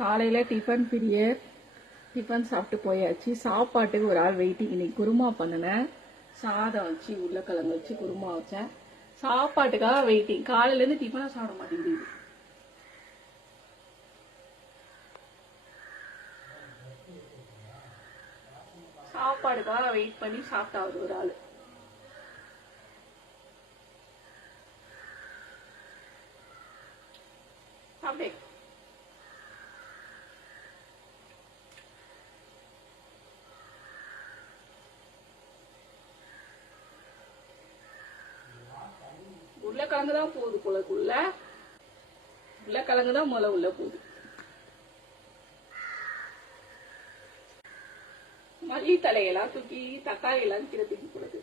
காலையில tiffin period. Tiffin சாப்பிட்டு போயாச்சு. சாப்பாட்டுக்கு ஒரு ஆள் வெயிட்டிங். இன்னைக்கு குருமா பண்ணினேன். சாதம் வச்சு உருளைக்கிழங்கு வச்சு குருமா வச்சேன். சாப்பாட்டுக்காக வெயிட்டிங். காலையில இருந்து டிஃபனா சாப்பிட மாட்டேங்குது. சாப்பாடுக்காக வெயிட் பண்ணி சாப்பிட்டா ஒரு ஆள். சாப்பிட்டே உருளைக்கிழங்கு தான் போகுது போலக்குள்ள. உருளைக்கிழங்கு தான் முதல்ல உள்ள போகுது. மல்லி தலையெல்லாம் தூக்கி தக்காளி எல்லாம் கீழே தூக்கி போடுது.